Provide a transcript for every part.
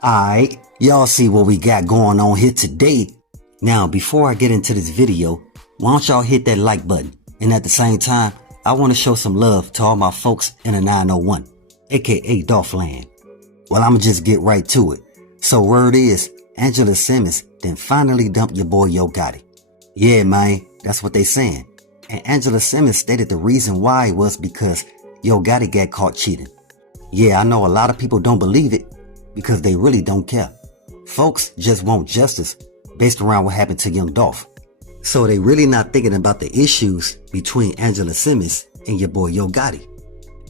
Alright, y'all see what we got going on here today. Now, before I get into this video, why don't y'all hit that like button? And at the same time, I want to show some love to all my folks in the 901, aka Dolph land. Well, I'ma just get right to it. So word is, Angela Simmons then finally dumped your boy Yo Gotti. Yeah, man, that's what they saying. And Angela Simmons stated the reason why was because Yo Gotti got caught cheating. Yeah, I know a lot of people don't believe it because they really don't care. Folks just want justice based around what happened to young Dolph. So they really not thinking about the issues between Angela Simmons and your boy Yo Gotti.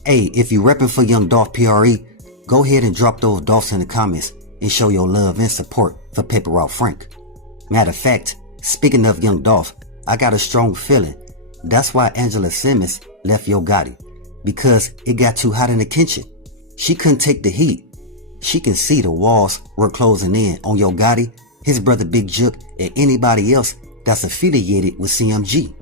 Hey, if you repping for young Dolph PRE, go ahead and drop those Dolphs in the comments and show your love and support for Paper Route Frank. Matter of fact, speaking of young Dolph, I got a strong feeling that's why Angela Simmons left Yo Gotti, because it got too hot in the kitchen. She couldn't take the heat. She can see the walls were closing in on Yo Gotti, his brother Big Jook, and anybody else that's affiliated with CMG.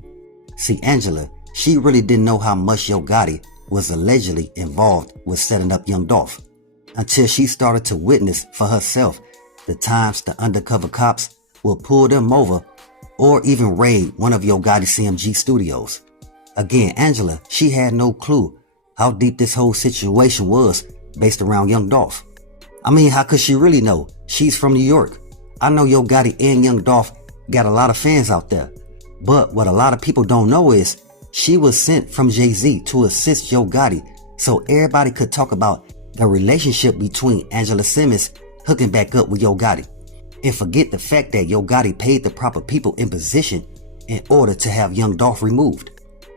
See, Angela, she really didn't know how much Yo Gotti was allegedly involved with setting up young Dolph until she started to witness for herself the times the undercover cops will pull them over or even raid one of Yo Gotti CMG studios. Again, Angela, she had no clue how deep this whole situation was based around young Dolph. I mean, how could she really know? She's from New York. I know Yo Gotti and young Dolph got a lot of fans out there. But what a lot of people don't know is she was sent from Jay-Z to assist Yo Gotti so everybody could talk about the relationship between Angela Simmons hooking back up with Yo Gotti. And forget the fact that Yo Gotti paid the proper people in position in order to have young Dolph removed.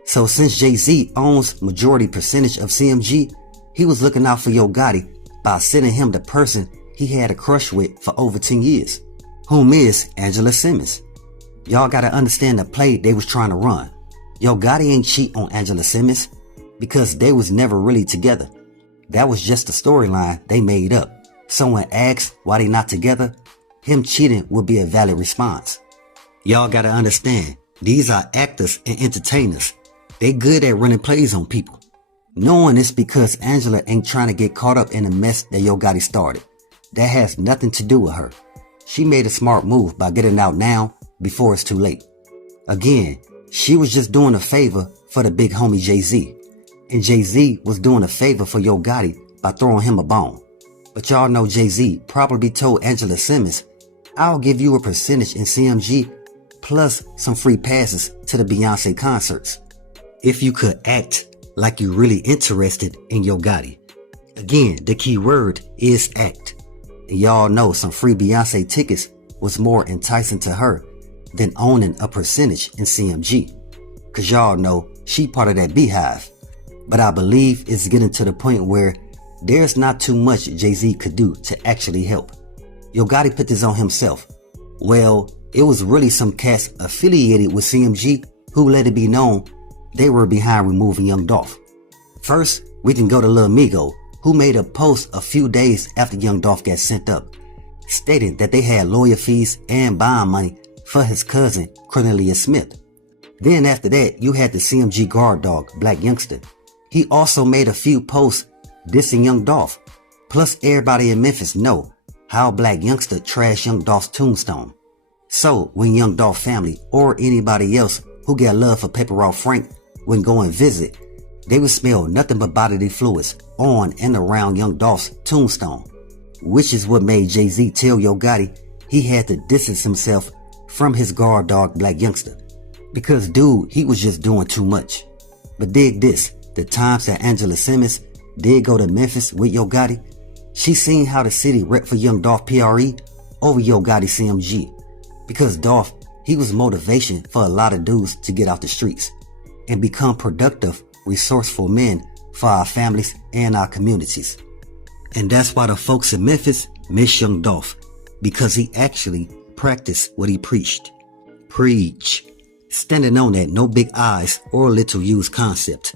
So since Jay-Z owns majority percentage of CMG, he was looking out for Yo Gotti by sending him the person he had a crush with for over 10 years, whom is Angela Simmons. Y'all gotta understand the play they was trying to run. Yo Gotti ain't cheat on Angela Simmons because they was never really together. That was just a storyline they made up. Someone asks why they not together, him cheating would be a valid response. Y'all gotta understand, these are actors and entertainers. They good at running plays on people. Knowing this because Angela ain't trying to get caught up in the mess that Yo Gotti started. That has nothing to do with her. She made a smart move by getting out now before it's too late. Again, she was just doing a favor for the big homie Jay-Z. And Jay-Z was doing a favor for Yo Gotti by throwing him a bone. But y'all know Jay-Z probably told Angela Simmons, I'll give you a percentage in CMG plus some free passes to the Beyonce concerts if you could act like you really interested in Yo Gotti. Again, the key word is act. And y'all know some free Beyonce tickets was more enticing to her than owning a percentage in CMG. Cause y'all know she part of that beehive. But I believe it's getting to the point where there's not too much Jay-Z could do to actually help. Yo Gotti put this on himself. Well, it was really some cats affiliated with CMG who let it be known they were behind removing young Dolph. First, we can go to Lil Migo, who made a post a few days after young Dolph got sent up, stating that they had lawyer fees and bond money for his cousin, Cornelia Smith. Then after that, you had the CMG guard dog, Black Youngster. He also made a few posts dissing young Dolph. Plus everybody in Memphis know how Black Youngster trashed young Dolph's tombstone. So when young Dolph family or anybody else who got love for Paper Route Frank would go and visit, they would smell nothing but bodily fluids on and around young Dolph's tombstone, which is what made Jay-Z tell Yo Gotti he had to distance himself from his guard dog Black Youngster, because dude, he was just doing too much. But dig this, the times that Angela Simmons did go to Memphis with Yo Gotti, she seen how the city rep for young Dolph PRE over Yo Gotti CMG, because Dolph, he was motivation for a lot of dudes to get out the streets and become productive, resourceful men for our families and our communities. And that's why the folks in Memphis miss young Dolph, because he actually practiced what he preached. Preach. Standing on that no big eyes or little U's concept.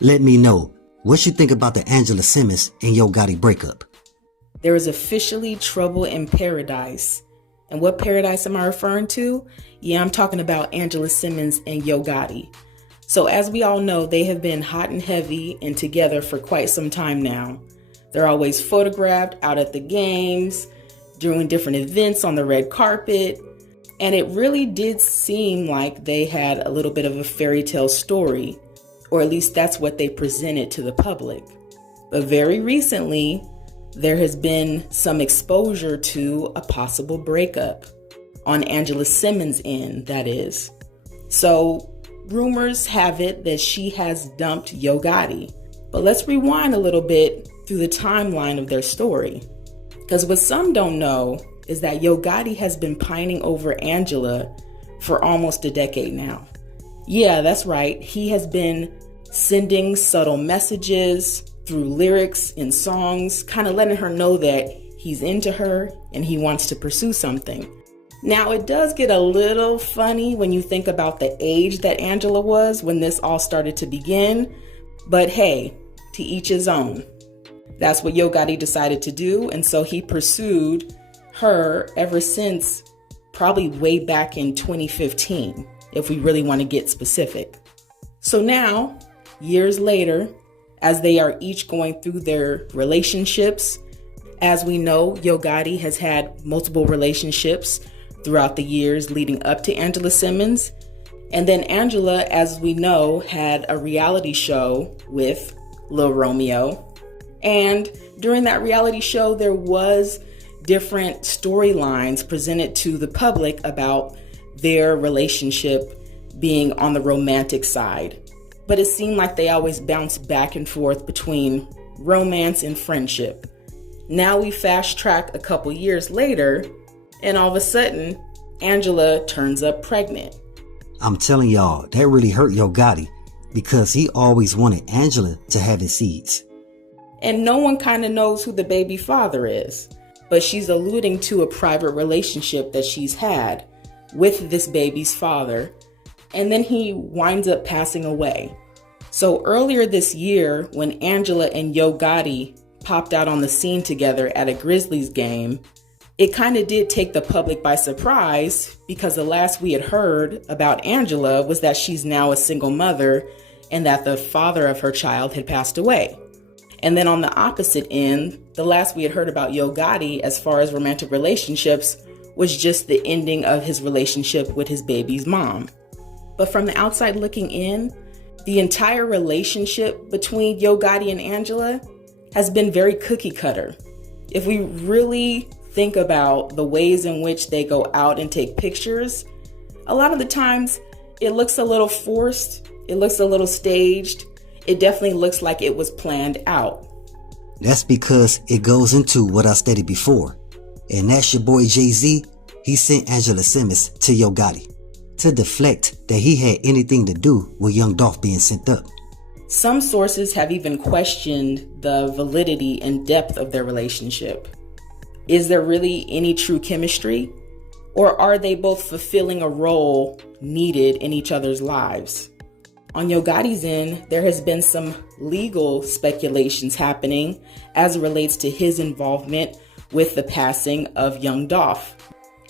Let me know what you think about the Angela Simmons and Yo Gotti breakup. There is officially trouble in paradise. And what paradise am I referring to? Yeah, I'm talking about Angela Simmons and Yo Gotti. So as we all know, they have been hot and heavy and together for quite some time now. They're always photographed out at the games, doing different events on the red carpet. And it really did seem like they had a little bit of a fairy tale story, or at least that's what they presented to the public. But very recently, there has been some exposure to a possible breakup on Angela Simmons' end, that is. So rumors have it that she has dumped Yo Gotti. But let's rewind a little bit through the timeline of their story. Because what some don't know is that Yo Gotti has been pining over Angela for almost a decade now. Yeah, that's right. He has been sending subtle messages through lyrics in songs, kind of letting her know that he's into her and he wants to pursue something. Now, it does get a little funny when you think about the age that Angela was when this all started to begin, but hey, to each his own. That's what Yo Gotti decided to do, and so he pursued her ever since probably way back in 2015, if we really want to get specific. So now, years later, as they are each going through their relationships, as we know, Yo Gotti has had multiple relationships throughout the years leading up to Angela Simmons. And then Angela, as we know, had a reality show with Lil Romeo. And during that reality show, there was different storylines presented to the public about their relationship being on the romantic side. But it seemed like they always bounced back and forth between romance and friendship. Now we fast track a couple years later, and all of a sudden, Angela turns up pregnant. I'm telling y'all, that really hurt Yo Gotti because he always wanted Angela to have his seeds. And no one kind of knows who the baby father is, but she's alluding to a private relationship that she's had with this baby's father, and then he winds up passing away. So earlier this year, when Angela and Yo Gotti popped out on the scene together at a Grizzlies game, it kind of did take the public by surprise because the last we had heard about Angela was that she's now a single mother and that the father of her child had passed away. And then on the opposite end, the last we had heard about Yo Gotti as far as romantic relationships was just the ending of his relationship with his baby's mom. But from the outside looking in, the entire relationship between Yo Gotti and Angela has been very cookie cutter. If we really think about the ways in which they go out and take pictures, a lot of the times it looks a little forced, it looks a little staged, it definitely looks like it was planned out. That's because it goes into what I stated before. And that's your boy Jay-Z. He sent Angela Simmons to Yo Gotti to deflect that he had anything to do with young Dolph being sent up. Some sources have even questioned the validity and depth of their relationship. Is there really any true chemistry? Or are they both fulfilling a role needed in each other's lives? On Yo Gotti's end, there has been some legal speculations happening as it relates to his involvement with the passing of young Dolph.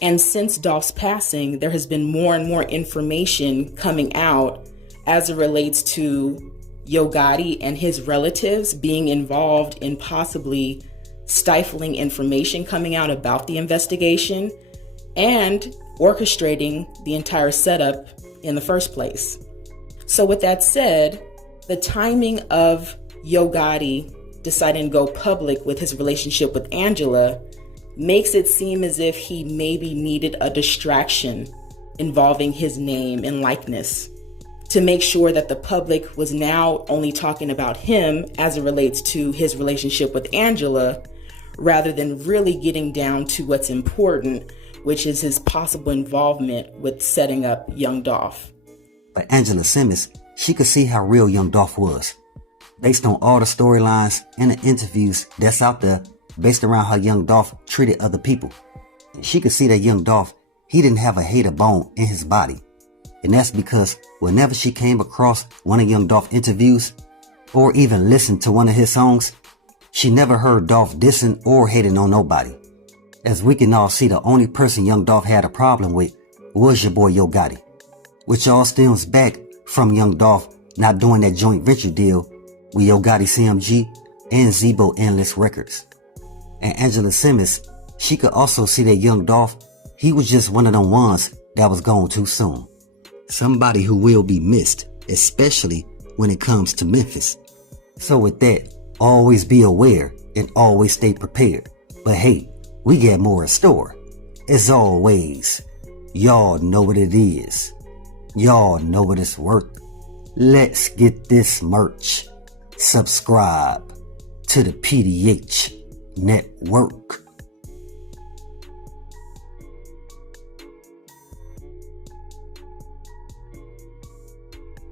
And since Dolph's passing, there has been more and more information coming out as it relates to Yo Gotti and his relatives being involved in possibly stifling information coming out about the investigation and orchestrating the entire setup in the first place. So with that said, the timing of Yo Gotti deciding to go public with his relationship with Angela makes it seem as if he maybe needed a distraction involving his name and likeness to make sure that the public was now only talking about him as it relates to his relationship with Angela, rather than really getting down to what's important, which is his possible involvement with setting up young Dolph. But Angela Simmons, she could see how real young Dolph was. Based on all the storylines and the interviews that's out there, based around how young Dolph treated other people. She could see that young Dolph, he didn't have a hater bone in his body. And that's because whenever she came across one of young Dolph's interviews, or even listened to one of his songs, she never heard Dolph dissing or hating on nobody. As we can all see, the only person young Dolph had a problem with was your boy Yo Gotti, which all stems back from young Dolph not doing that joint venture deal with Yo Gotti CMG and Zebo Endless Records. And Angela Simmons, she could also see that young Dolph, he was just one of them ones that was gone too soon. Somebody who will be missed, especially when it comes to Memphis. So with that, always be aware and always stay prepared. But hey, we got more in store. As always, y'all know what it is. Y'all know what it's worth. Let's get this merch. Subscribe to the PDH Network.